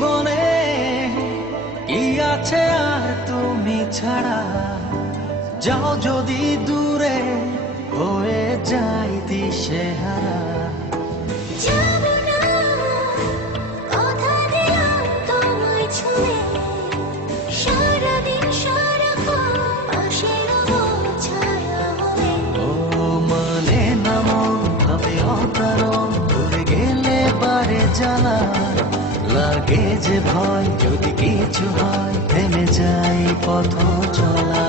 জীবনে কি আছে আর তুমি ছাড়া, যাও যদি দূরে হয়ে যাই দিশেহারা। লাগে যে ভয় যদি কিছু হয়, থেমে যাই পথ চলা।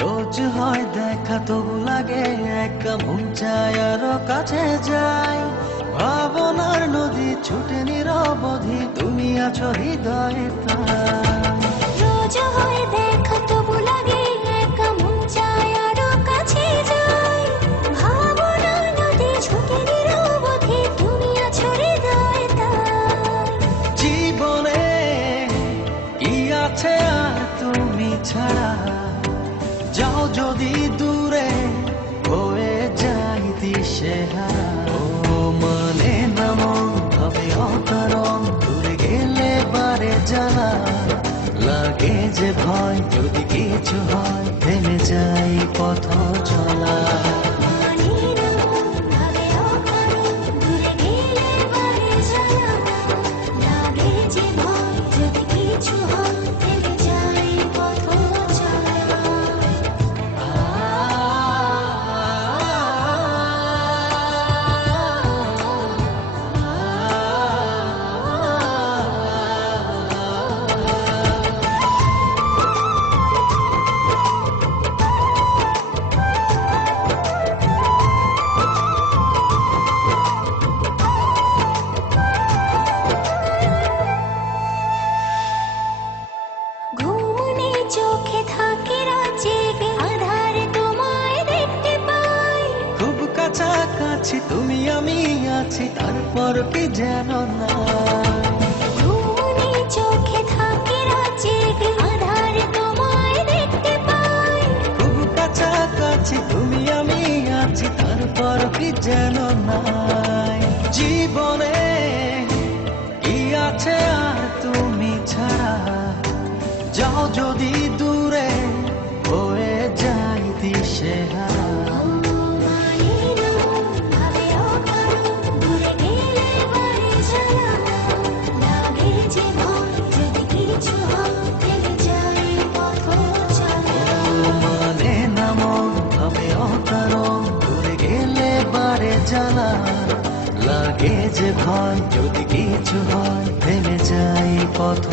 রোজ হয় দেখা তবু লাগে একা, মন চায় আরো কাছে যাই। ভাবনার নদী ছুটে নিরবধি, তুমি আছো হৃদয়ে রোজ হয় দেখা তবু লাগে একা, মন চায় আরো কাছে যাই। ভাবনার নদী ছুটে নিরবধি, তুমি আছো হৃদয়ে জীবনে কি আছে আর তুমি ছাড়া, যাও যদি দূরে হয়ে যাই দিশেহারা। ও মানে না মন ভাবে অকারণ, দূরে গেলে বারে জ্বালা। লাগে যে ভয় যদি কিছু হয়, থেমে যাই পথ চলা। কাছাকাছি তুমি আমি আছি, তারপর কি যেন না। চোখে থাকে জেগে, আধারে তোমায় দেখতে পাই। খুব কাছাকাছি তুমি আমি আছি, তারপর কি যেন নাই। জীবনে কি আছে আর তুমি ছাড়া, যাও যদি দূরে হয়ে যাই দিশেহারা। লাগে যে ভয় যদি কিছু হয়, থেমে যাই পথ